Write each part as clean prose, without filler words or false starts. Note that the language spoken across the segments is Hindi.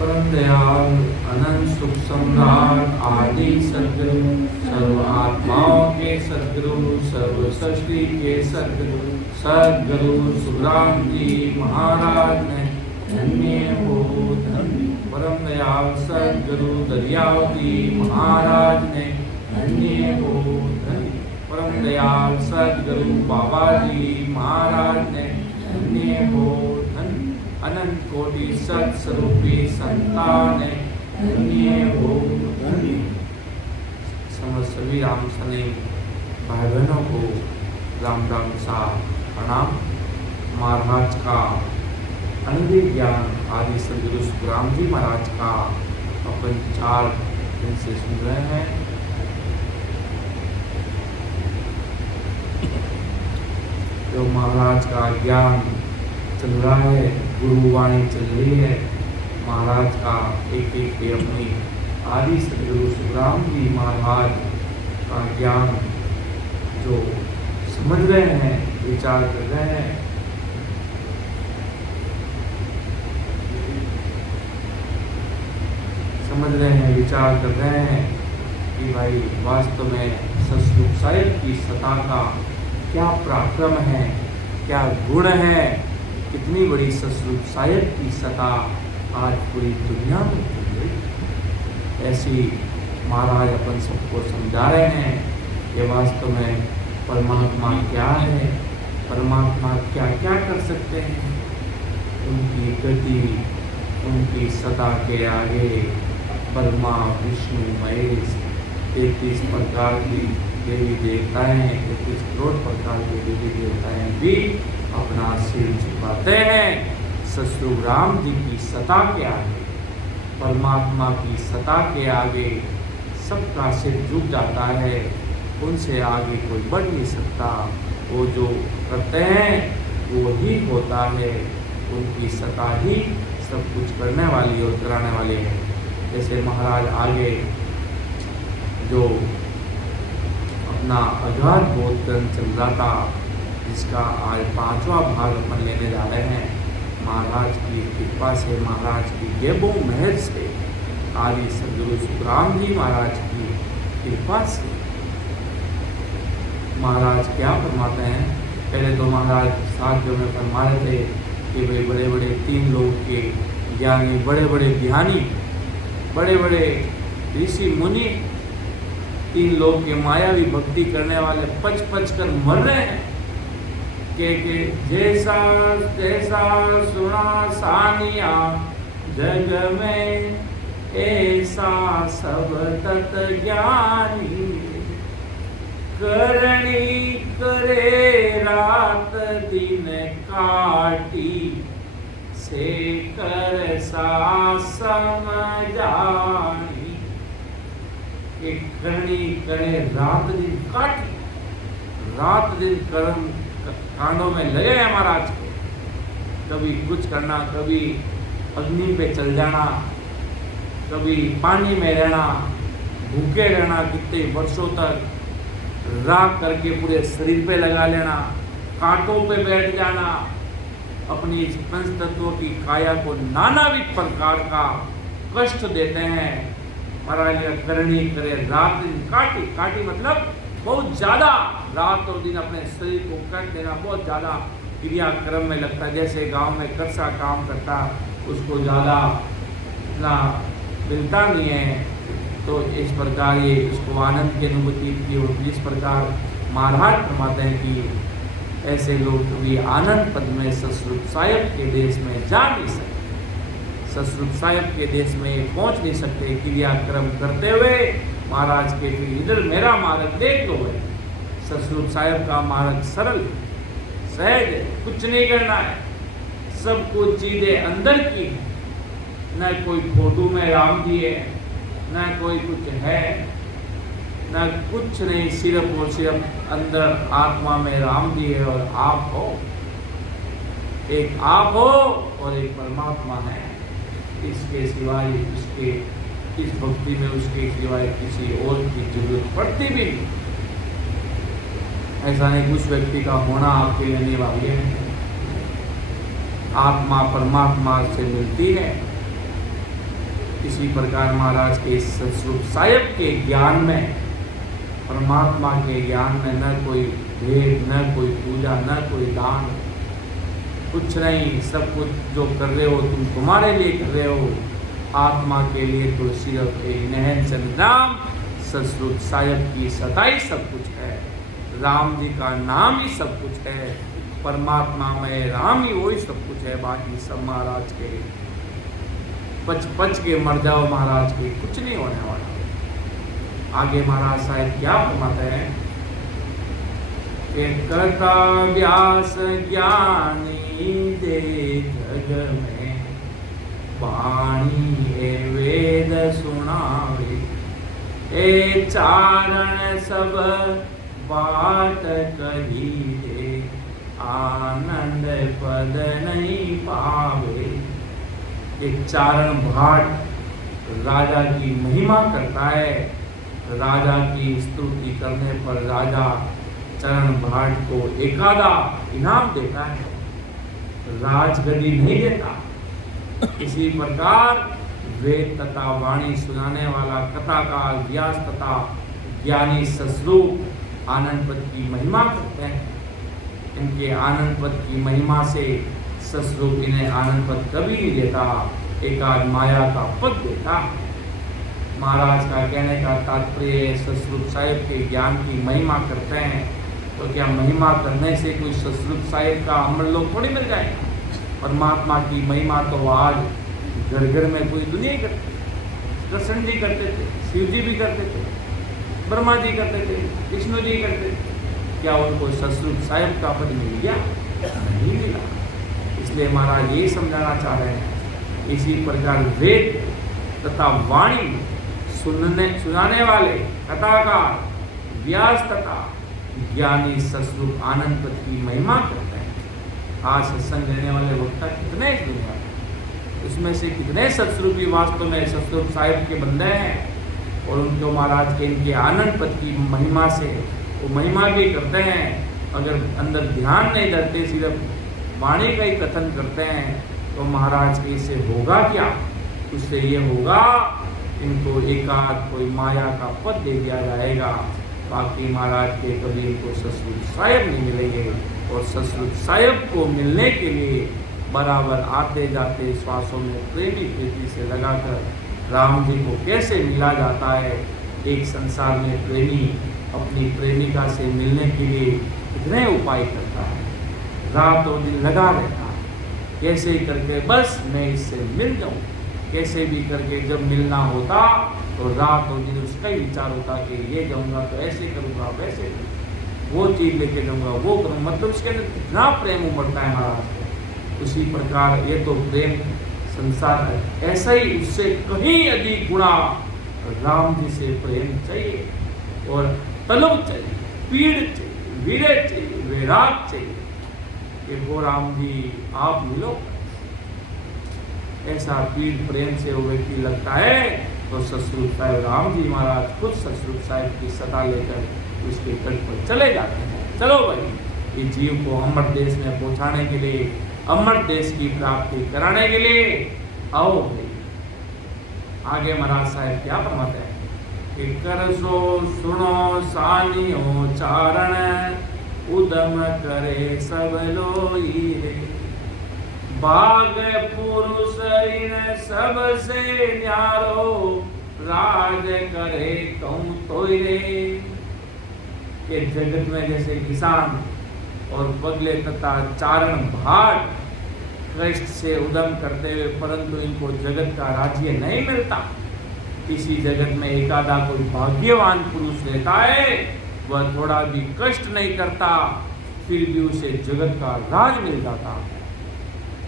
परम दयाल अनंत सुख सम्राट आदि सद्गुरु सर्व आत्माओं के सद्गुरु सर्व सृष्टि के सद्गुरु सद्गुरु सुखराम जी महाराज ने धन्य हो धन्य। परम दयाल सद्गुरु दरियावती महाराज ने धन्य हो धन्य। परम दयाल सद्गुरु बाबा जी महाराज ने धन्य हो धन्य। अनंत कोटि सत्स्वरूपी संतान धन्य हो धन्य। समस्त सभी राम सने भाई बहनों को राम राम सा प्रणाम। महाराज का अनंत ज्ञान आदि सदगुरु सुखराम जी महाराज का अपन 4 दिन से सुन रहे हैं। जो महाराज का ज्ञान चल रहा है, गुरुवाणी चल रही है, महाराज का एक अपनी आदि सदगुरु सुखराम जी महाराज का ज्ञान जो समझ रहे हैं, विचार कर रहे हैं, समझ रहे हैं, विचार कर रहे हैं कि भाई वास्तव में सतसंग साहिब की सत्ता का क्या पराक्रम है, क्या गुण है, कितनी बड़ी सतसंग साहिब की सत्ता आज पूरी दुनिया में चल रही। ऐसी महाराज अपन सबको समझा रहे हैं कि वास्तव में परमात्मा क्या है, परमात्मा क्या क्या कर सकते हैं। उनकी गति, उनकी सत्ता के आगे ब्रह्मा विष्णु महेश 33 प्रकार की देवी देवताएं, 33 करोड़ प्रकार के देवी देवताएं भी अपना सिर झुकाते हैं सतगुरु राम जी की सत्ता के आगे। परमात्मा की सत्ता के आगे सबका सिर झुक जाता है, उनसे आगे कोई बढ़ नहीं सकता। वो जो करते हैं वो ही होता है, उनकी सत्ता ही सब कुछ करने वाली और कराने वाली है। जैसे महाराज आगे जो अपना अगाध बोध ग्रंथ चल रहा था, जिसका आज 5वां भाग अपन लेने जा रहे हैं। महाराज की कृपा से, महाराज की गेबो मेहर से, आदि सदगुरु सुखराम जी महाराज की कृपा से महाराज क्या फरमाते हैं। पहले तो महाराज साथियों में फरमा रहे थे कि वे बड़े बड़े 3 लोग के ज्ञानी, बड़े बड़े ध्यानी, बड़े बड़े ऋषि मुनि, 3 लोग के मायावी भक्ति करने वाले पच पच कर मर रहे हैं के जैसा तैसा सुना सानिया जग में ऐसा सब तत् ज्ञानी करणी करे रात दिन काटी से कर सा समझाई। करनी करे रात दिन काटी, रात दिन कर्म कांडों में लगे हैं महाराज को। कभी कुछ करना, कभी अग्नि पे चल जाना, कभी पानी में रहना, भूखे रहना कितने वर्षों तक, राख करके पूरे शरीर पे लगा लेना, कांटों पे बैठ जाना, अपनी इस पंच तत्वों की काया को नानाविध प्रकार का कष्ट देते हैं। महाराज करनी करे रात दिन काटी, काटी मतलब बहुत ज़्यादा रात और दिन अपने शरीर को कट देना, बहुत ज़्यादा क्रियाक्रम में लगता है। जैसे गांव में कर्सा काम करता, उसको ज़्यादा इतना मिलता नहीं है, तो इस प्रकार ये उसको आनंद की अनुभूति की। और इस प्रकार महाराज फरमाते हैं कि ऐसे लोग कभी आनंद पद में सतसंग साहिब के देश में जा नहीं सकते, सतसंग साहिब के देश में पहुंच नहीं सकते। क्रियाक्रम करते हुए महाराज के फिर इधर मेरा मार्ग देख लो है। सतसंग साहिब का मार्ग सरल सहज है, कुछ नहीं करना है, सब कुछ चीजें अंदर की है। न कोई फोटो में राम जी है, न कोई कुछ है, न कुछ नहीं, सिर्फ और सिर्फ अंदर आत्मा में राम जी है और आप हो। एक आप हो और एक परमात्मा है। इसके सिवाय उसके इस भक्ति में उसके सिवाय किसी और की जरूरत पड़ती भी नहीं। ऐसा नहीं उस व्यक्ति का होना आपके लिए अनिवार्य है। आत्मा परमात्मा से मिलती है, इसी प्रकार महाराज के सतस्वरूप साहिब के ज्ञान में, परमात्मा के ज्ञान में न कोई भेद, न कोई पूजा, न कोई दान, कुछ नहीं। सब कुछ जो कर रहे हो तुम तुम्हारे लिए कर रहे हो, आत्मा के लिए तो सिर्फ एक नहन संग्राम सतस्वरूप साहिब की सताई सब कुछ है। राम जी का नाम ही सब कुछ है, परमात्मा में राम ही वही सब कुछ है। बाकी सब महाराज के पच पच के मर जाओ, महाराज के कुछ नहीं होने वाला। आगे महाराज साहब क्या फरमाते हैं कि करता व्यास ज्ञानी दे जग में, वाणी ए वेद सुनावे, ए चारण सब बात कही दे, आनंद पद नहीं पावे। एक चारण भाट राजा की महिमा करता है। राजा की स्तुति करने पर राजा चरण भाट को एकादा इनाम देता है, राजगद्दी नहीं देता। इसी प्रकार वेद तथा वाणी सुनाने वाला कथाकार व्यास तथा ज्ञानी सतस्वरूप आनंद पद की महिमा करते हैं। इनके आनंद पद की महिमा से सतस्वरूप इन्हें आनंद पद कभी नहीं देता, एकाद माया का पद देता। महाराज का कहने का तात्पर्य सतस्वरूप साहिब के ज्ञान की महिमा करते हैं, तो क्या महिमा करने से कोई सतस्वरूप साहिब का अमर लोग थोड़ी मिल जाएगा। परमात्मा की महिमा तो आज घर घर में पूरी दुनिया ही करती। कृष्ण जी करते थे, शिव जी भी करते थे, ब्रह्मा जी करते थे, विष्णु जी करते थे। क्या उनको सतस्वरूप साहिब का पद मिल गया? नहीं मिला। इसलिए महाराज ये समझाना चाह रहे हैं, इसी प्रकार वेद तथा वाणी सुनाने वाले कथाकार व्यास तथा ज्ञानी सतस्वरूप आनंद पद की महिमा करते हैं। आज सत्संग देने वाले वक्ता कितने दुनिया, उसमें से कितने सतस्वरूपी वास्तव में सतस्वरूप साहिब के बंदे हैं और उनको महाराज के इनके आनंद पद की महिमा से वो महिमा भी करते हैं। अगर अंदर ध्यान नहीं धरते, सिर्फ वाणी का ही कथन करते हैं, तो महाराज के इससे होगा क्या? उससे ये होगा इनको एकाध कोई माया का पद दे दिया जाएगा। बाकी महाराज के कभी इनको सतस्वरूप साहिब नहीं मिलेंगे। और सतस्वरूप साहिब को मिलने के लिए बराबर आते जाते श्वासों में प्रेमी प्रीति से लगाकर राम जी को कैसे मिला जाता है। एक संसार में प्रेमी अपनी प्रेमिका से मिलने के लिए कितने उपाय करता है, रात और दिन लगा रहता है, कैसे करके बस मैं इससे मिल जाऊं। कैसे भी करके जब मिलना होता तो रात और दिन उसका ही विचार होता कि ये जाऊंगा तो ऐसे करूंगा, वैसे करूंगा, वो चीज़ लेके जाऊंगा, वो करूँगा। मतलब उसके अंदर कितना प्रेम उमड़ता है महाराज। उसी प्रकार ये तो प्रेम संसार है, ऐसा ही उससे कहीं अधिक गुणा राम जी से प्रेम चाहिए और तलब चाहिए, पीड़ चाहिए, वीरे चाहिए, वैराग चाहिए कि वो राम जी आप मिलो। ऐसा पीड़ प्रेम से वो व्यक्ति लगता है तो सतस्वरूप साहिब राम जी महाराज खुद सतस्वरूप साहिब की सता लेकर उसके तट पर चले जाते हैं। चलो भाई, इस जीव को अमर देश में पहुंचाने के लिए, अमर देश की प्राप्ति कराने के लिए आओ भाई। आगे महाराज साहब क्या फरमाते हैं कि करसो सुनो सानियो चारण, उदम करे सब लोई रे, बाग पुरुष इन सबसे न्यारो, राज करे कहूँ तो रे। के जगत में जैसे किसान और बगले तथा चारण भाट कष्ट से उद्यम करते हुए परंतु इनको जगत का राज्य नहीं मिलता, इसी जगत में एकादा कोई भाग्यवान पुरुष रहता है, वह थोड़ा भी कष्ट नहीं करता, फिर भी उसे जगत का राज मिल जाता है।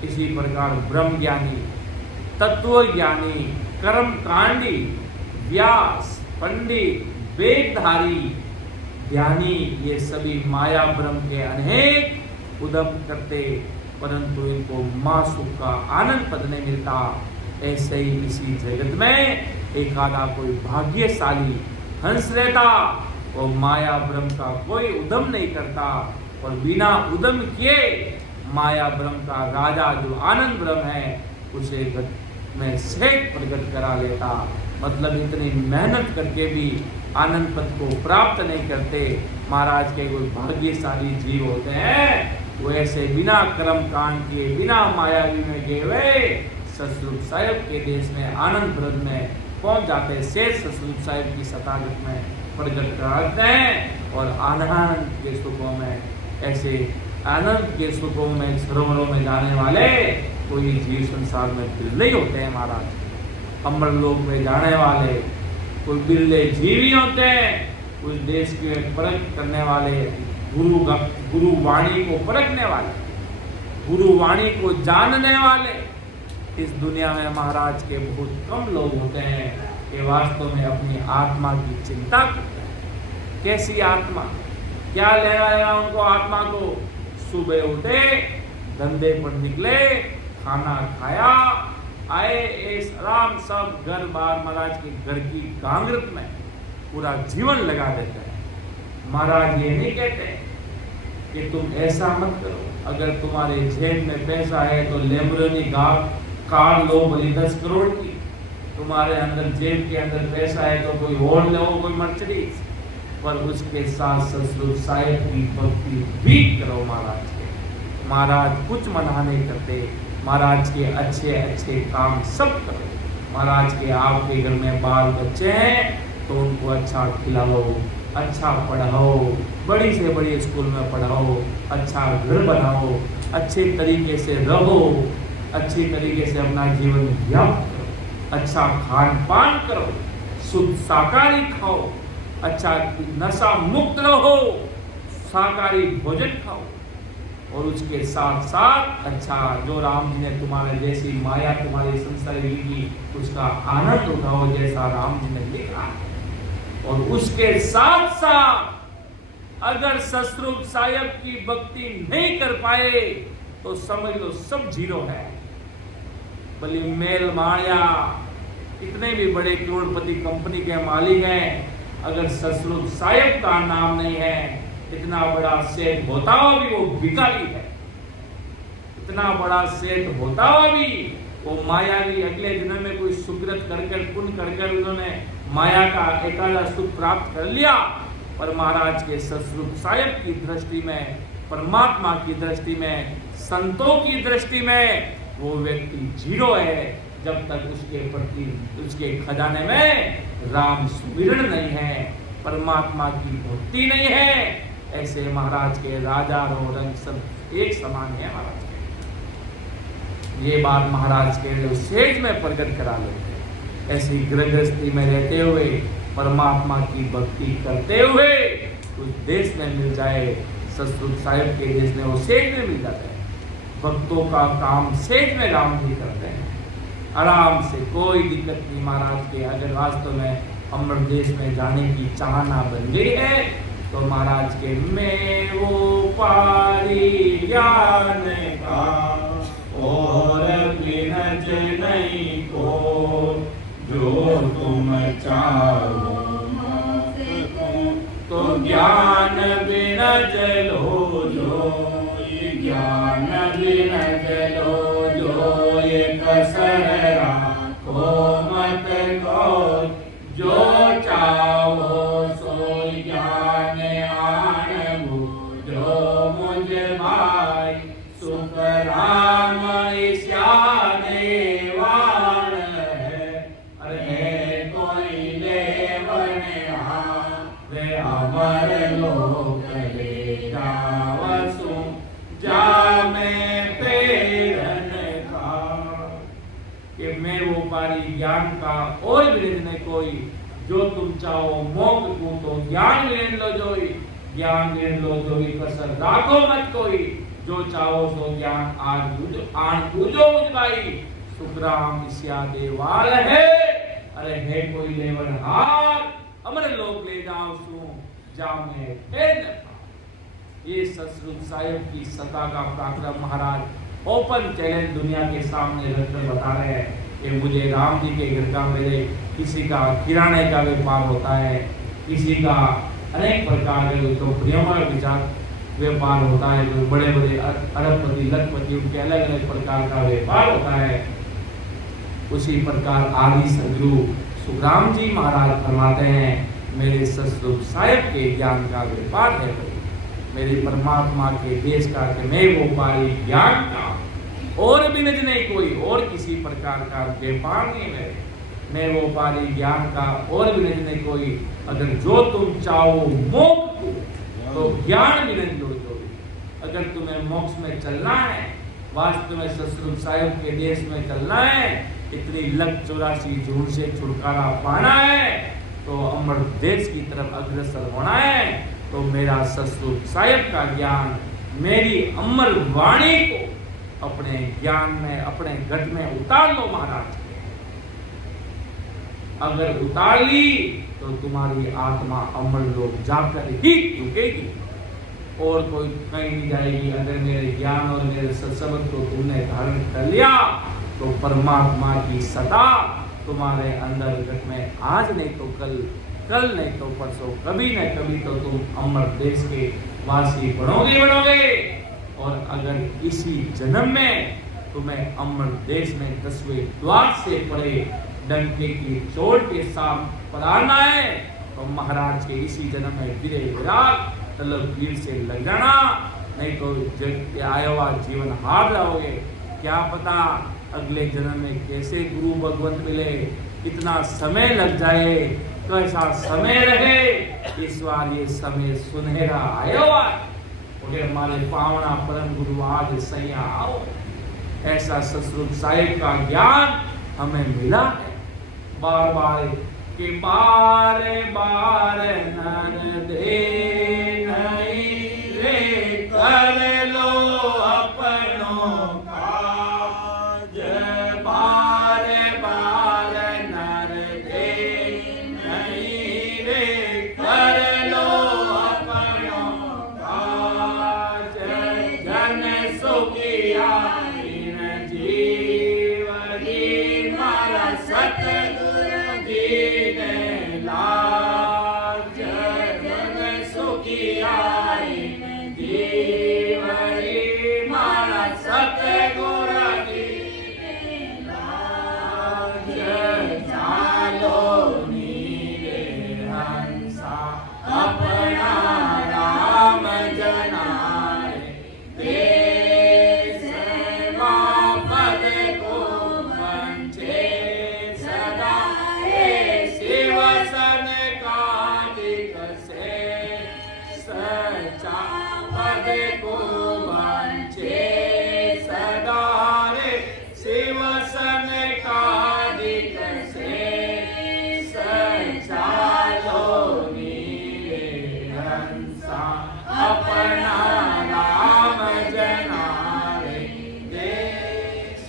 इसी प्रकार ब्रह्म ज्ञानी, तत्व ज्ञानी, कर्म कांडी, व्यास, पंडित, वेदधारी, ज्ञानी, ये सभी माया ब्रह्म के अनेक उद्यम करते परंतु इनको माँ सुख का आनंद पद नहीं मिलता। ऐसे ही इसी जगत में एक आधा कोई भाग्यशाली हंस रहता और माया ब्रह्म का कोई उद्यम नहीं करता और बिना उद्यम किए माया ब्रह्म का राजा जो आनंद ब्रह्म है उसे में सेठ प्रकट करा लेता। मतलब इतनी मेहनत करके भी आनंद पद को प्राप्त नहीं करते। महाराज के कोई भाग्यशाली जीव होते हैं, वो ऐसे बिना कर्म कांड किए, बिना मायावी में गए हुए सतरूप साहिब के देश में आनंद ब्रह्म में पहुंच जाते हैं। शेष सतरूप साहिब की सतागत में प्रकट कराते हैं और आनंद के सुखों में, ऐसे आनंद के सुखों में सरोवरों में जाने वाले कोई जीव संसार में बिरले ही होते हैं महाराज। अमरलोक में जाने वाले कोई बिरले जीव ही होते हैं। उस देश के परख करने वाले, गुरु वाणी को परखने वाले, गुरु वाणी को जानने वाले इस दुनिया में महाराज के बहुत कम लोग होते हैं कि वास्तव में अपनी आत्मा की चिंता करते हैं। कैसी आत्मा, क्या लेना देना उनको आत्मा को। सुबह उठे, धंधे पर निकले, खाना खाया, आए, ऐश आराम, सब घर बार महाराज के घर की गांगरत में पूरा जीवन लगा देते हैं। महाराज ये नहीं कहते कि तुम ऐसा मत करो, अगर तुम्हारे जेब में पैसा है तो लेम्बोर्गिनी कार लो भली 10 करोड़ की, तुम्हारे अंदर जेब के अंदर पैसा है तो कोई और लो, कोई मर्सिडीज, पर उसके साथ सतरूप साहिब की भक्ति भी करो महाराज के। महाराज कुछ मना नहीं करते, महाराज के अच्छे अच्छे काम सब करो। महाराज के आपके घर में बाल बच्चे हैं तो उनको अच्छा खिलाओ, अच्छा पढ़ाओ, बड़ी से बड़ी स्कूल में पढ़ाओ, अच्छा घर बनाओ, अच्छे तरीके से रहो, अच्छी तरीके से अपना जीवन व्याप्त करो, अच्छा खान पान करो, शुद्ध शाकाहारी खाओ, अच्छा नशा मुक्त रहो, शाकाहारी भोजन खाओ, और उसके साथ साथ अच्छा जो राम जी ने तुम्हारे जैसी माया तुम्हारी संसार की उसका आनंद उठाओ जैसा राम जी ने लिखा। और उसके साथ साथ अगर सतरूप साहिब की भक्ति नहीं कर पाए तो समझ लो सब जीरो है। भले मेल माया कितने भी बड़े करोड़पति कंपनी के मालिक हैं, अगर सतरूप साहिब का नाम नहीं है, इतना बड़ा सेठ होता हुआ भी वो भिखारी है। इतना बड़ा सेठ होता हुआ भी वो मायावी अगले दिनों में कोई सुकृत कर पुण्य कर उन्होंने माया का एकादा सुख प्राप्त कर लिया, पर महाराज के सतरूप साहिब की दृष्टि में, परमात्मा की दृष्टि में, संतों की दृष्टि में वो व्यक्ति जीरो है जब तक उसके प्रति उसके खजाने में राम सुमिरन नहीं है, परमात्मा की भक्ति नहीं है। ऐसे महाराज के राजा और रंग सब एक समान है महाराज के। ये बात महाराज के जो सेज में प्रकट करा लेते, ऐसी गृहस्थी में रहते हुए परमात्मा की भक्ति करते हुए उस देश में मिल जाए, सतरूप साहिब के देश में वो सेज में मिल जाता है। भक्तों का काम सेज में राम जी करते हैं, आराम से, कोई दिक्कत नहीं महाराज के। अगर वास्तव में अमर देश में जाने की चाहना बन गई है तो महाराज के में वो पारी ज्ञान का और बिनज नहीं को, जो तुम चाहो तो ज्ञान बिनज लो, जो ज्ञान बिनज लो, जो ये कसर राखो मत को, जो चाहो सो ज्ञान आन बूझो मुझ भाई, सुख राम श्याम देवान है, अरे कोई लेवन वे अमर लोक ले जावसु, जा मैं पेरन का, कि मैं वो पारी ज्ञान का और विरजने कोई, जो तुम चाहो मोक्ष को तो ज्ञान विरन लो जोई, ज्ञान विरन लो जोई कसर राखो मत कोई, जो चाहो सो ज्ञान आन बूझो मुझ भाई, सुखराम श्या देवाल है, अरे है कोई लेवन हार, अमर लोक ले जाओ सु, जा मैं पेरन का। ये सतरूप साहिब की सत्ता का पराक्रम महाराज ओपन चैलेंज दुनिया के सामने रखकर बता रहे हैं कि मुझे राम जी के घर का, मेरे किसी का किराने का व्यापार होता है, किसी का अनेक प्रकार के कंपनियों का विचार व्यापार होता है, जो बड़े बड़े अरबपति लखपति उनके अलग अलग प्रकार का व्यापार होता है। उसी प्रकार आदि सदगुरु सुखराम जी महाराज फरमाते हैं, मेरे सतस्वरूप साहिब के ज्ञान का व्यापार है भाई, मेरे परमात्मा के देश का कि मैं वो पारी ज्ञान का और भी नहीं, कोई और किसी प्रकार का व्यापार नहीं है, मैं वो पारी ज्ञान का और भी नहीं कोई। अगर जो तुम चाहो मोक्ष को तो ज्ञान भी नहीं जो अगर तुम्हें मोक्ष में चलना है, वास्तव में सतस्वरूप साहिब के देश में चलना है, इतनी 184 जून से छुटकारा पाना है, तो अमर देश की तरफ अग्रसर होना है, तो मेरा सतस्वरूप साहिब का ज्ञान, मेरी अमर वाणी को अपने ज्ञान में, अपने घट में उतार लो महाराज। अगर उतार ली तो तुम्हारी आत्मा अमर लोक जाकर ही रुकेगी और कोई कहीं नहीं जाएगी। अगर मेरे ज्ञान और मेरे सत्संग को तुमने धारण कर लिया तो परमात्मा की सदा तुम्हारे अंदर घट में, आज नहीं तो कल, कल नहीं तो परसों, कभी न कभी तो तुम अमर देश के वासी बनोगे। और अगर इसी जन्म में तुम्हें अमर देश में 10वें द्वार से परे डंके की चोट के साथ पधारना है, तो महाराज के इसी जन्म में गिरे विराट तलबीर से लग जाना, नहीं तो जग आया हुआ जीवन हार जाओगे। क्या पता अगले जन्म में कैसे गुरु भगवंत मिले, इतना समय लग जाए, कैसा समय रहे। इस बार ये समय सुनहरा आया हुआ है, हमारे पावना परम गुरु आज सैया आओ। ऐसा सतस्वरूप साहिब का ज्ञान हमें मिला है। बार बार के बार बार नर दे नहीं रे, कर लो अपनों काज, बार बार नर दे नहीं रे, कर लो अपनों काज, जन सुखिया जीवनी मारा सतगुरु लाज, जन सुखिया जीवनी मारा सतगुरु लाज, चालो नीरे हंसा अपना राम जनाए, देश पद को बंचे सदा, शिव सन का दिखसे सचा पद को बंचे सदा रे, शिव सन का दिखसे सचा लो नीरे हंसा अपना राम जनारे देश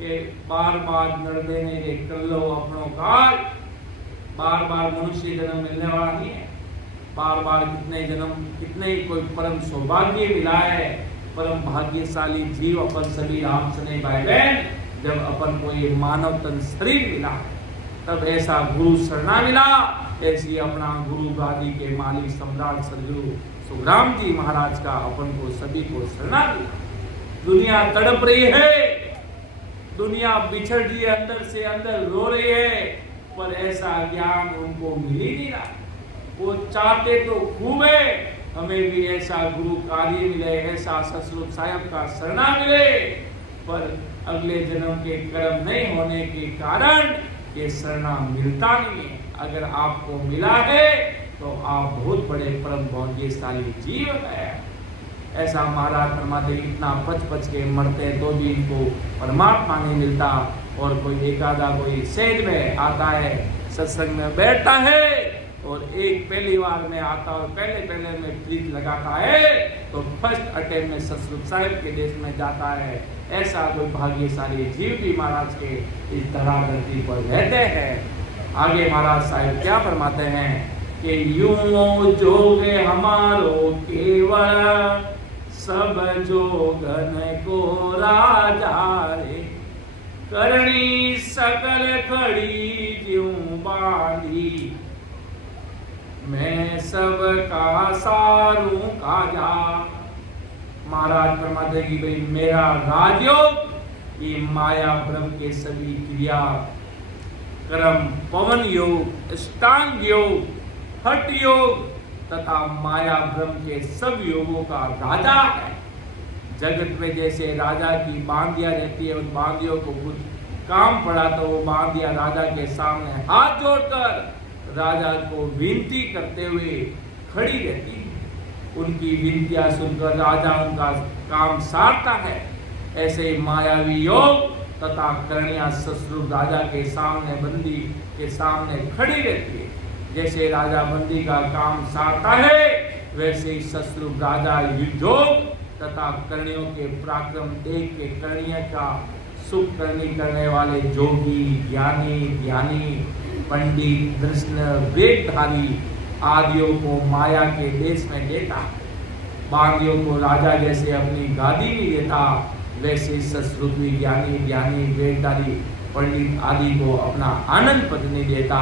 के। बार बार नर देने के कर लो अपनों काज। बार बार मनुष्य जन्म मिलने वाला नहीं है, बार बार कितने जन्म, कितने ही कोई परम सौभाग्य मिला है, परम भाग्यशाली जीव अपन सभी आप सने भाई बहन, जब अपन को ये मानव तन शरीर मिला, तब ऐसा गुरु शरणा मिला, ऐसी अपना गुरु गादी के मालिक सम्राट सदगुरु सुखराम जी महाराज का अपन को सभी को शरणा मिला। दुनिया तड़प रही है, दुनिया बिछड़ रही है, अंदर से अंदर रो रही है, पर ऐसा ज्ञान उनको मिल ही नहीं रहा। वो चाहते तो खूब है, हमें भी ऐसा गुरु कार्य मिले, ऐसा सतस्वरूप साहिब का शरणा मिले, पर अगले जन्म के कर्म नहीं होने के कारण ये शरणा मिलता नहीं है। अगर आपको मिला है तो आप बहुत बड़े परम भाग्यशाली जीव है। ऐसा महाराज फरमाते, इतना पच के मरते तो भी इनको परमात्मा नहीं मिलता। और कोई एकादा कोई सेज में आता है, सत्संग में बैठता है और एक पहली बार में आता और पहले में प्रीत लगाता है, तो फर्स्ट अटेम्प्ट में सतस्वरूप साहिब के देश में जाता है। ऐसा कोई भाग्यशाली जीव भी महाराज के इस धरा धरती पर रहते हैं। आगे महाराज साहिब क्या फरमाते हैं कि यूं जोग हमारो केवल, सब जोगन को राजा रे, करणी सकल खड़ी ज्यों बांधी, मैं सब का सारू काजा। महाराज फरमाते कि भाई मेरा राजयोग ये माया ब्रह्म के सभी क्रिया कर्म, पवन योग, अष्टांग योग, हठ योग तथा माया ब्रह्म के सब योगों का राजा है। जगत में जैसे राजा की बांदिया रहती है, उन बांदियों को कुछ काम पड़ा तो वो बांदिया राजा के सामने हाथ जोड़कर राजा को विनती करते हुए खड़ी रहती है। उनकी विनतियां सुनकर राजा उनका काम सारता है। ऐसे मायावी योग तथा करणियां ससुर राजा के सामने बंदी के सामने खड़ी रहती है। जैसे राजा बंदी का काम सारता है, वैसे ही ससुर राजा योग तथा करणियों के पराक्रम देख के करणियों का सुख करनी करने वाले जोगी, ज्ञानी, ध्यानी, पंडित, कृष्ण, वेदधारी आदियों को माया के देश में देता। बांदियों को राजा जैसे अपनी गादी में देता, वैसे ससुरी ज्ञानी, ध्यानी, वेदधारी, पंडित आदि को अपना आनंद पद नहीं देता।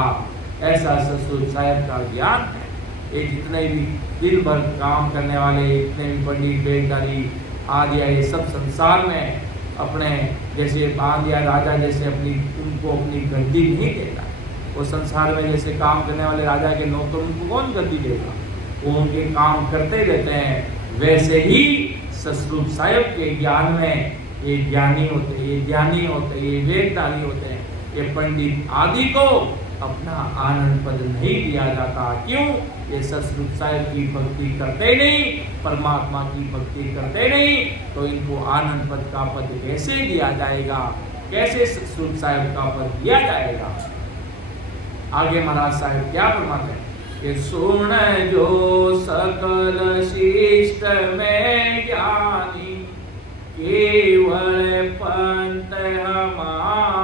ऐसा ससुर साहब का ज्ञान है। ये जितने भी दिन भर काम करने वाले, जितने भी पंडित, वेदधारी आदि ये सब संसार में अपने जैसे बांदिया राजा जैसे उनको अपनी गद्दी नहीं देता। वो संसार में जैसे काम करने वाले राजा के नौकर उनको कौन गद्दी देगा, वो उनके काम करते रहते हैं। वैसे ही ससुर साहब के ज्ञान में ये ज्ञानी होते, ये ज्ञानी होते, ये वेदधारी होते हैं, ये पंडित आदि को अपना आनंद पद नहीं दिया जाता। क्यों? ये ससुर साहब की भक्ति करते नहीं, परमात्मा की भक्ति करते नहीं, तो इनको आनंद पद का पद कैसे दिया जाएगा? कैसे ससुर साहब का पद दिया जाएगा? आगे महाराज साहब क्या फरमाते हैं कि सुन जो सकल शिष्ट में ज्ञानी, केवल पंत हमारा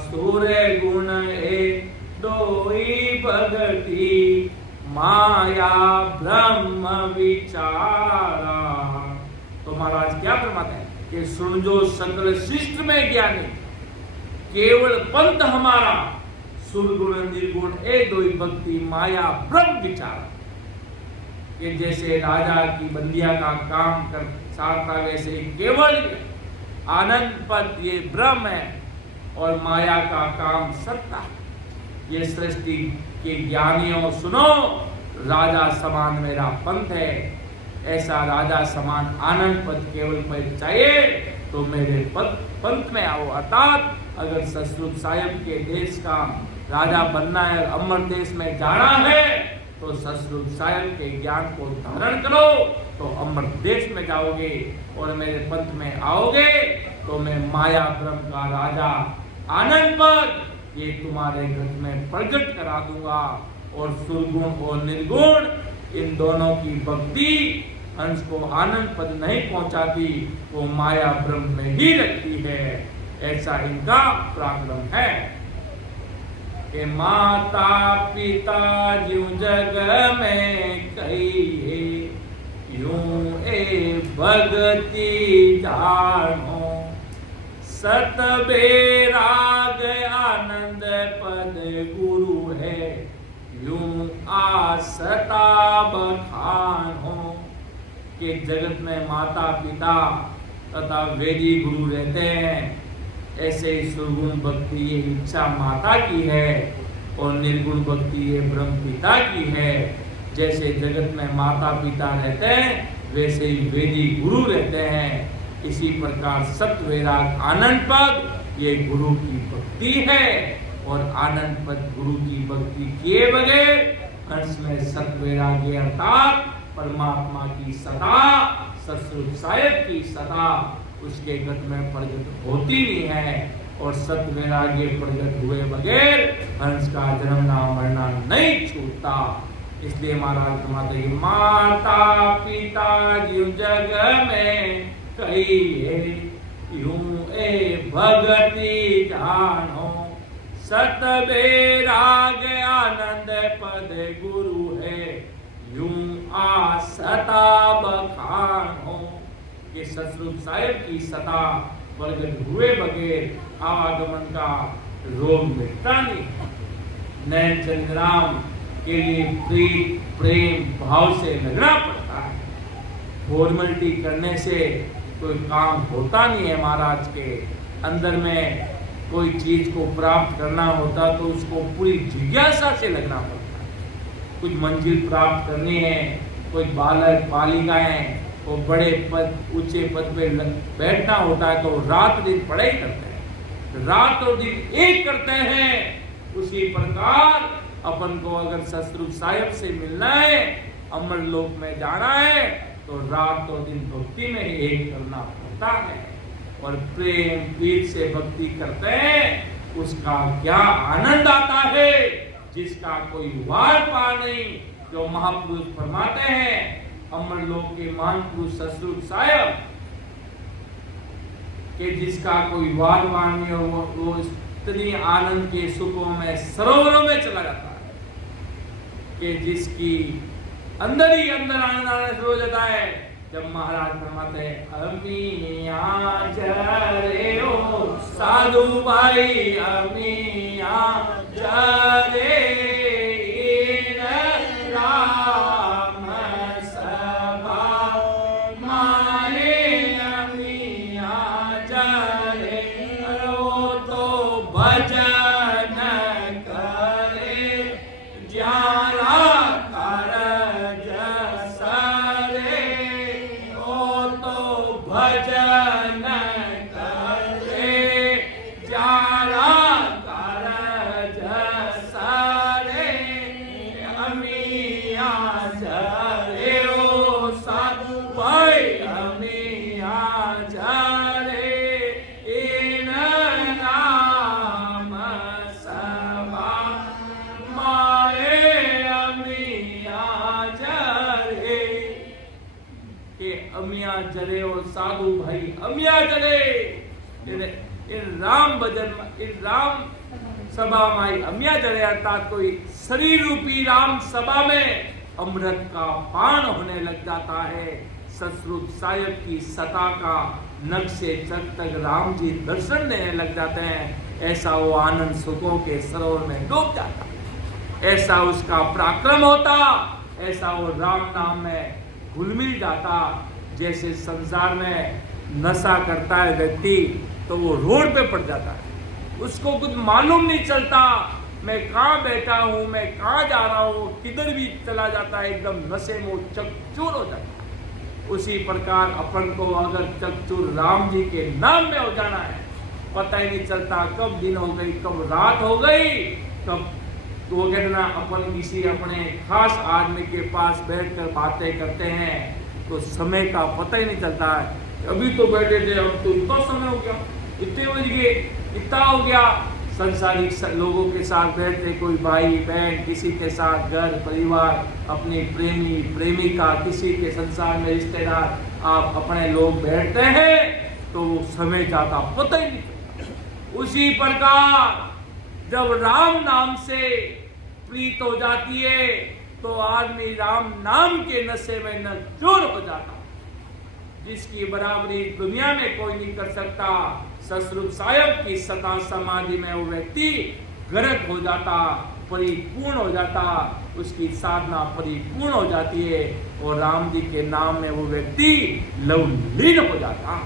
सुर गुण एक दोई भगति, माया ब्रह्म विचारा। तो महाराज क्या फरमाते हैं कि सुन जो सकल शिष्ट में ज्ञानी, केवल पंथ हमारा सुरगुण निर्गुण ए दोई भक्ति, माया ब्रह्म विचार। कि जैसे राजा की बंदिया का काम कर सारता, वैसे केवल आनंद पद ये ब्रह्म है और माया का काम सत्ता। ये सृष्टि के ज्ञानियों सुनो, राजा समान मेरा पंथ है। ऐसा राजा समान आनंद पद केवल पद चाहिए तो मेरे पंथ में आओ। अर्थात अगर ससुर साहब के देश का राजा बनना है, अमर देश में जाना है, तो ससुर साहब के ज्ञान को धारण करो तो अमर देश में जाओगे, और मेरे पंथ में आओगे तो मैं माया ब्रह्म का राजा आनंद पद ये तुम्हारे घर में प्रकट करा दूंगा। और सुरगुण और निर्गुण इन दोनों की भक्ति हंस को आनंद पद नहीं पहुंचाती, वो माया ब्रह्म में ही रखती है। ऐसा इनका पराक्रम है कि माता पिता ज्यों जग में कहिए, यूं ए भगति जानो, सत बेराग आनंद पद गुरु है, यूं आसता बखानो। कि जगत में माता पिता तथा वेदी गुरु रहते हैं, ऐसे ही सुरगुण भक्ति ये इच्छा माता की है और निर्गुण भक्ति ये ब्रह्म पिता की है। जैसे जगत में माता पिता रहते हैं, वैसे ही वेदी गुरु रहते हैं। इसी प्रकार सत्य वैराग आनंद पद ये गुरु की भक्ति है, और आनंद पद गुरु की भक्ति किए बगैर हंस में सत्य वैराग्य अर्थात परमात्मा की सदा, ससुर साहब की सदा उसके गत में प्रगट होती नहीं है। और सत्य वैराग्य प्रगट हुए बगैर हंस का जन्मना मरना नहीं छूटता। इसलिए महाराज फरमाते हैं माता पिता ज्यों जग में कहिए, यूं ए भगति जानो, सत वैराग आनंद पद गुरु है, यूं आसता बखानो। ये ससुर साहब की सदा प्रगट हुए बगैर आवागमन का रोग मिटता नहीं। नैन चंद्राम के लिए प्रेम भाव से लगना पड़ता है। फॉर्मेलिटी करने से कोई काम होता नहीं है महाराज के अंदर में। कोई चीज को प्राप्त करना होता तो उसको पूरी जिज्ञासा से लगना पड़ता है। कुछ मंजिल प्राप्त करनी है, कोई बालक बालिकाएं वो बड़े पद ऊंचे पद पे बैठना होता है तो रात दिन पढ़ाई करते हैं, रात और दिन एक करते हैं। उसी प्रकार अपन को अगर सतरूप साहिब से मिलना है, अमर लोक में जाना है, तो रात और दिन भक्ति में ही एक करना पड़ता है। और प्रेम प्रीत से भक्ति करते हैं, उसका क्या आनंद आता है जिसका कोई वार पार नहीं। जो महापुरुष फरमाते हैं, अमर लोक के महापुरुष सतरूप साहिब कि जिसका कोई वार पार नहीं हो, वो इतनी आनंद के सुखों में सरोवरों में चला जाता है कि जिसकी अंदर ही अंदर आनंद आना शुरू हो जाता है। जब महाराज फरमाते हैं, अमिया जरे ओ साधु भाई, अमिया जरे राम सभा मारे, अमिया जरे रो तो भजन करे ज्याला भजन करे जारा कारज सारे, अमिया जरे ओ साधु भाई, अमिया जरे इन नाम सभा मारे, अमिया जरे के अमिया जरे और साधु भाई अमिया जरे। इन राम भजन इन राम सभा में अमिया जरे अर्थात कोई शरीर रूपी राम सभा में अमृत का पान होने लग जाता है। सतरूप साहिब की सता का नख से चक तक राम जी दर्शन देने लग जाते हैं। ऐसा वो आनंद सुखों के सरोवर में डूब जाता है, ऐसा उसका पराक्रम होता, ऐसा वो राम नाम में घुल मिल जाता। जैसे संसार में नशा करता है व्यक्ति तो वो रोड पे पड़ जाता है, उसको कुछ मालूम नहीं चलता मैं कहाँ बैठा हूँ, मैं कहाँ जा रहा हूँ, किधर भी चला जाता है, एकदम नशे में चकचूर हो जाता है। उसी प्रकार अपन को अगर चकचूर राम जी के नाम में हो जाना है, पता ही नहीं चलता कब दिन हो गई, कब रात हो गई, कब तो वो कहना अपन किसी अपने खास आदमी के पास बैठकर बातें करते हैं तो समय का पता ही नहीं चलता है। अभी तो बैठे थे, अब तो इतना समय हो गया, इतने बज गए, इतना हो गया। संसारिक लोगों के साथ बैठते, कोई भाई बहन किसी के साथ, घर परिवार, अपनी प्रेमी प्रेमिका, किसी के संसार में रिश्तेदार, आप अपने लोग बैठते हैं तो वो समय जाता पता ही नहीं चलता। उसी प्रकार जब राम नाम से प्रीत हो जाती है तो आदमी राम नाम के नशे में न चूर हो जाता, जिसकी बराबरी दुनिया में कोई नहीं कर सकता। सतरूप साहिब की सता समाधि में वो व्यक्ति गर्क हो जाता, परिपूर्ण हो जाता, उसकी साधना परिपूर्ण हो जाती है और राम जी के नाम में वो व्यक्ति लवलीन हो जाता।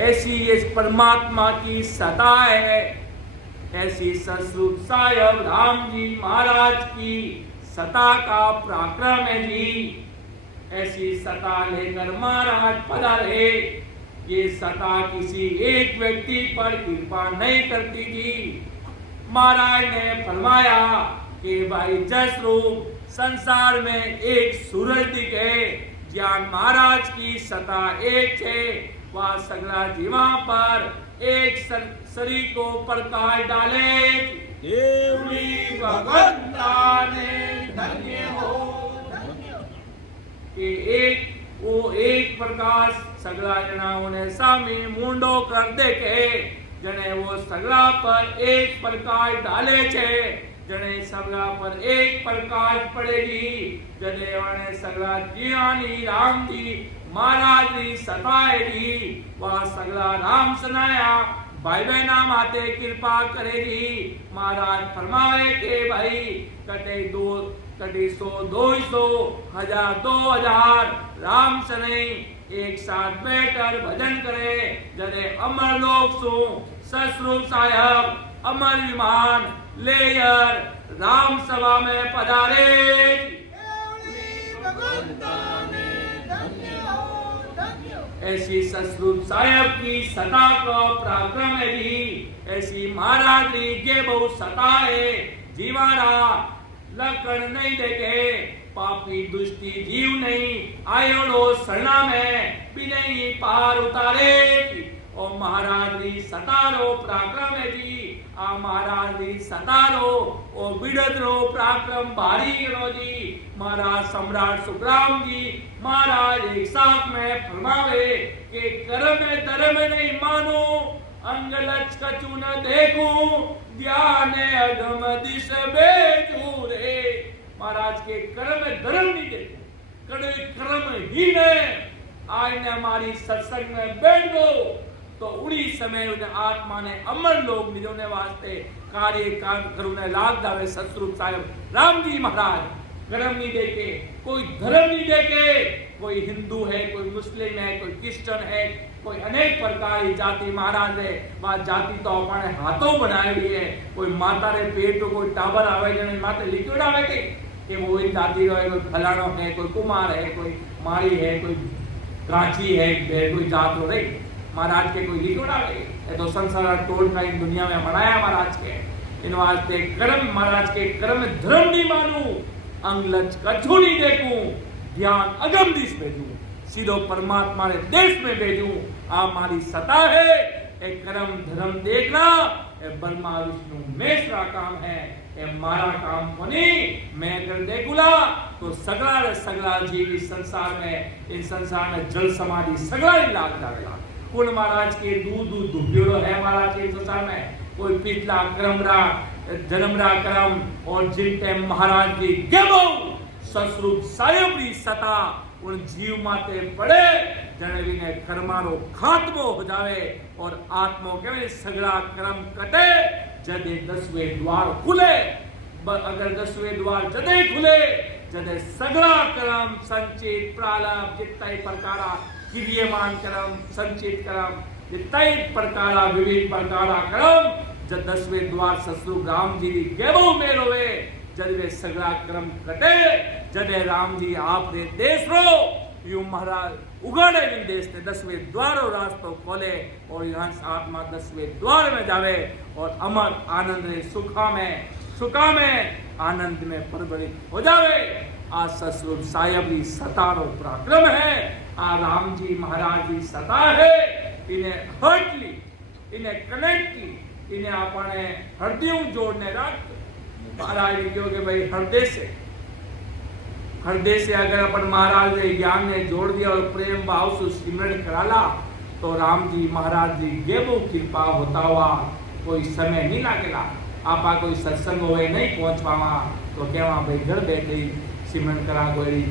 ऐसी ये परमात्मा की सता है, ऐसी सतरूप साहिब राम जी महाराज की सता का पराक्रम है जी। ऐसी सता लेकर महाराज पधारे। ये सता किसी एक व्यक्ति पर कृपा नहीं करती थी। महाराज ने फरमाया कि भाई जस रूप संसार में एक सूरज दिखे, ज्ञान महाराज की सता एक है, वह सगला जीवा पर एक शरीर को प्रकाश डाले। देवरी भगवंता ने धन्य हो कि एक प्रकाश सगला जना उन्हें सामी मुंडो कर देखे, जने वो सगला पर एक प्रकाश डाले छे, जने सगला पर एक प्रकाश पड़ेगी, जने उन्हें सगला जियानी राम जी महाराज जी सताएगी, वह सगला राम सुनाया भाई बहना माते कृपा करेगी। महाराज फरमाए के भाई कटे 100 200 1000 2000 राम से नहीं एक साथ बैठकर भजन करे। जदे अमरलोक सु ससरूप साहेब अमर विमान लेयर राम सभा में पधारे। ऐसी ससरूप साहेब की सता को पराक्रम है जी। ऐसी महाराज री के बहुत सता है जीवारा लकड़ नहीं देखे पापी दुष्टी जीव नहीं आयोड़ो शरणा में भी नहीं पार उतारे। ओ महाराज री सतारो पराक्रम है जी। आ महाराज री सतारो ओ बिड़दरो पराक्रम भारी करो जी। महाराज सम्राट सुखराम जी महाराज एक साथ में फरमावे कि कर्म में धर्म नहीं मानो अंग लच कछु न देखूं ध्यान अगम दिश बेचू रे। महाराज के कर्म में धर्म नहीं देखो कड़े कर्म ही ने आज ने हमारी सत्संग में बैठ गो तो उड़ी समय उन्हें आत्मा ने अमर लोग निजोने वास्ते कार्य करुने लाग जावे। सतरूप साहेब राम जी महाराज कर्म नहीं देखे कोई धर्म नहीं देखे। कोई हिंदू है कोई मुस्लिम है कोई क्रिश्चियन है कोई अनेक प्रकार की जाति महाराज है। वह जाति तो अपने हाथों बनाई है। कोई माता रे पेट कोई टाबर आवे जने माते लिक्विड आवे के वो इन जाति रो कोई फलाणो है कोई कुमार है कोई मारी है कोई कांची है कोई जात रो रे महाराज के कोई लिक्विड आवे। ये तो संसार टोल का इन दुनिया में बनाया महाराज के इन वास्ते कर्म महाराज के कर्म धर्म नहीं मानू अंगलच कछु नहीं देखूं ध्यान अगम दिश भेजू सीधो परमात्मा रे देश में भेजू। आ मारी सता है एक कर्म धर्म देखना ए ब्रह्मा विष्णु महेश रा काम है ए मारा काम कोनी। मैं अगर देखूला तो सगला जीव इस संसार में इन संसार में जल समाधि सगला ही लाग जाएगा। कुल महाराज के दूध धुपियोड़ो है महाराज के संसार में कोई पिछला क्रमरा जन्मरा कर्म और जिन टाइम महाराज की गेबो ससरूप साहेब री सता उन जीव माते पड़े जने विने कर्मारो खात्मो हो जावे और आत्मो के सगड़ा कर्म कटे जदे 10वें द्वार खुले। अगर 10वें द्वार जदे खुले जदे सगड़ा कर्म संचित प्रारब्ध जितने प्रकारा क्रियमान कर्म संचित कर्म जितने प्रकारा विविध प्रकारा कर्म जब 10वें द्वार ससुर राम जी री गेबो में रोवे जद वे सगड़ा कर्म कटे जदे राम जी आप रे देश रो यू महाराज उगाड़े इन देश ने 10वें द्वारो रास्तो खोले और यहाँ आत्मा 10वें द्वार में जावे और अमर आनंद रे सुखा में आनंद में परवरित हो जावे। आ ससुर साहेब री सतारो पराक्रम है। आ राम जी महाराज की सता है। इन्हें हट ली इन्हें कनेक्ट की इन्हें अपने हृदयों जोड़ने रख। महाराज ने कहो कि भाई हृदय से अगर अपन महाराज ने ज्ञान ने जोड़ दिया और प्रेम भाव से सिमरण कराला तो राम जी महाराज जी गेबो कृपा होता हुआ कोई समय नहीं लागेगा। आपा कोई सत्संग होवे नहीं पहुंच पावा तो कहवा भाई घर बैठे सिमरण करा कोई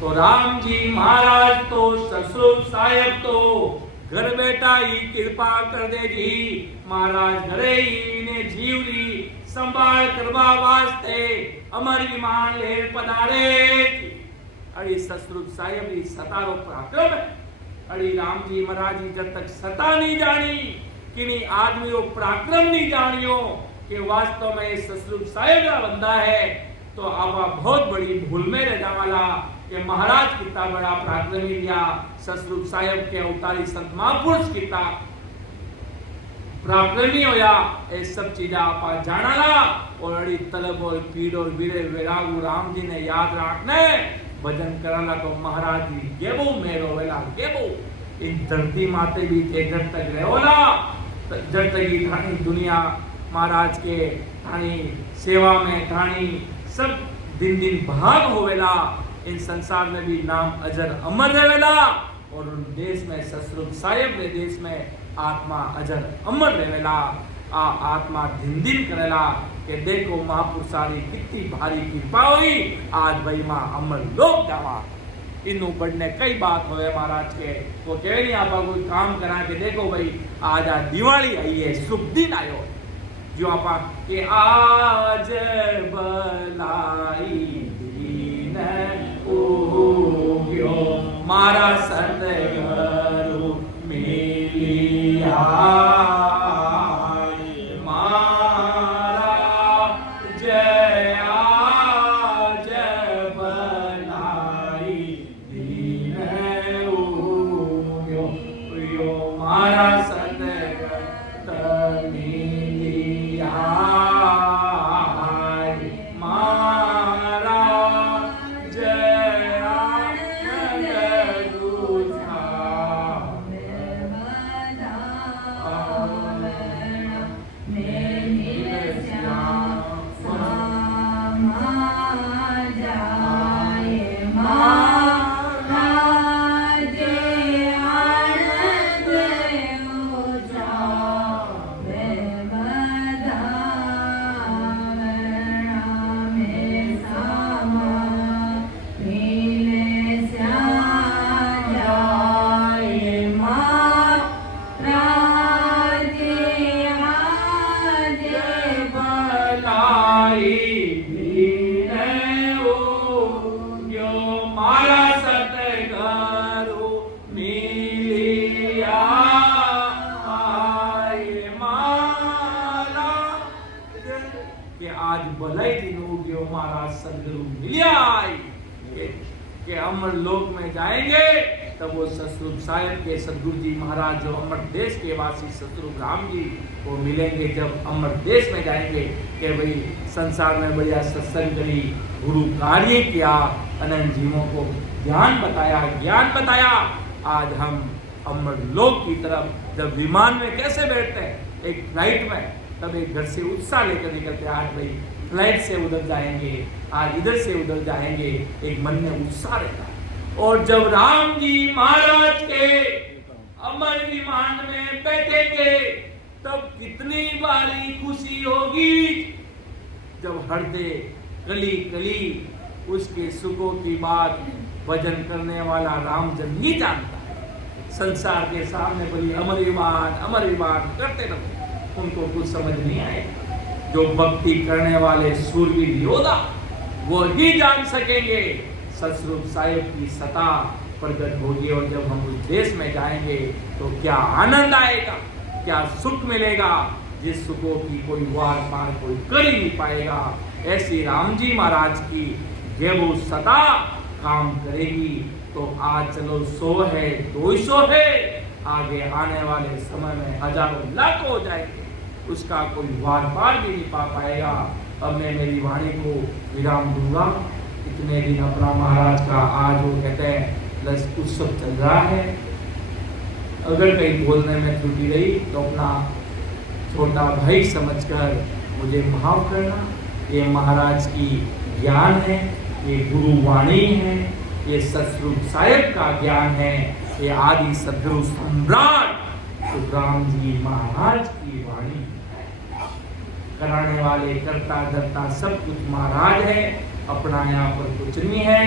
तो राम जी महाराज तो ससुर साहेब तो घर बैठा ही कृपा कर दे जी। महाराज घरे ही ने जीव री संभाल करवा वास्ते अमर विमान ले पधारे। अड़ी ससुर साहेब री सतारो पराक्रम है। अड़ी राम जी महाराज जी जब तक सता नहीं जानी किन्हीं आदमियों पराक्रम नहीं जानियो कि वास्तव में ससुर साहेब का बंदा है तो आप बहुत बड़ी भूल में रह जावाला कि महाराज कितना बड़ा पराक्रमी दिया ससुर साहेब के अवतारी संत महापुरुष कितना पराक्रमी होया ये सब चीजें आप जानाला और अड़ी तलब और पीड़ और वीरे वैरागु राम जी ने याद रखने भजन कराला तो महाराज जी गेबो मेरो वेला गेबो इन धरती माते भी थे जब तक रहोला जब तक ये धानी दुनिया महाराज के धानी सेवा में धानी सब दिन दिन भाग होवेला। इन संसार में भी नाम अजर अमर रहेला और उन देश में ससुर साहेब रे देश में आत्मा अजर अमर रहेला। आत्मा दिन दिन करेला कि देखो महापुरुषारी कितनी भारी कृपा हुई आज भाई माँ अमर लोग जावा। इनू बढ़ने कई बात होए महाराज के वो कह नहीं आप कोई काम करा के देखो भाई आज दिवाली आई है शुभ दिन आयो जो आप के आज बलाई दीन ઉગ્યો મારા સદગુરુ મિલિયા મારા જયા જબનાઈ દીને ઉગ્યો મારા સદગુરુ મિલિયા કે આજ ભલાઈથી નો उग्यो मारा सदगुरु मिलिया कि अमर लोक में जाएंगे तब वो सतरूप साहिब के सदगुरु जी महाराज जो अमर देश के वासी सतरूप राम जी को मिलेंगे जब अमर देश में जाएंगे कि भाई संसार में बढ़िया सत्संग करी गुरु कार्य किया अनंत जीवों को ज्ञान बताया। आज हम अमर लोक की तरफ जब विमान में कैसे बैठते हैं एक फ्लाइट में, तब एक घर से उत्साह लेकर निकलते आज भाई फ्लाइट से उधर जाएंगे, आज इधर से उधर जाएंगे, एक मन में उत्साह रहता है। और जब राम जी महाराज के अमर विमान में बैठेंगे तब कितनी बारी खुशी होगी जब हृदय कली कली उसके सुखों की बात भजन करने वाला राम जब नहीं जानता है। संसार के सामने बड़ी अमर विमान करते रहो, उनको कुछ समझ नहीं आएगा। जो भक्ति करने वाले सूरवीर योद्धा वो ही जान सकेंगे सतरूप साहिब की सत्ता प्रकट होगी। और जब हम उस देश में जाएंगे तो क्या आनंद आएगा, क्या सुख मिलेगा जिस सुखों की कोई वार पार कोई कर ही नहीं पाएगा। ऐसी राम जी महाराज की जब वो सत्ता काम करेगी तो आज चलो 100 है 200 है, आगे आने वाले समय में हजारों लाखों हो जाएंगे, उसका कोई वार पार भी नहीं पा पाएगा। अब मैं मेरी वाणी को विराम दूंगा। इतने दिन अपना महाराज का आज वो कहते हैं उत्सव चल रहा है, अगर कहीं बोलने में त्रुटि रही तो अपना छोटा भाई समझकर मुझे माफ करना। ये महाराज की ज्ञान है, ये गुरु वाणी है, ये सतरूप साहिब का ज्ञान है, ये आदि सदगुरु सम्राट सुखराम जी महाराज की वाणी। कराने वाले करता धरता सब कुछ महाराज है, अपना यहाँ पर कुछ नहीं है।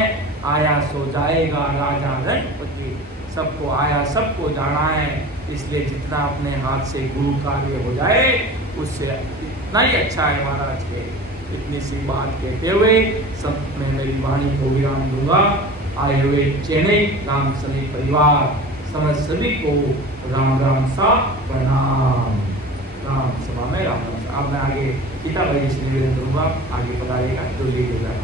आया सो जाएगा राजा रणपति, सबको आया सबको जाना है, इसलिए जितना अपने हाथ से गुरु कार्य हो जाए उससे इतना ही अच्छा है महाराज के। इतनी सी बात कहते हुए सब मैं मेरी वाणी को विराम दूंगा। आए हुए चेन्नई राम सनी परिवार समझ सभी को राम राम सा प्रणाम। राम सभा में राम राम। अब मैं आगे सीता भाई से निवेदन करूंगा, आगे बताइएगा जो ले जाए।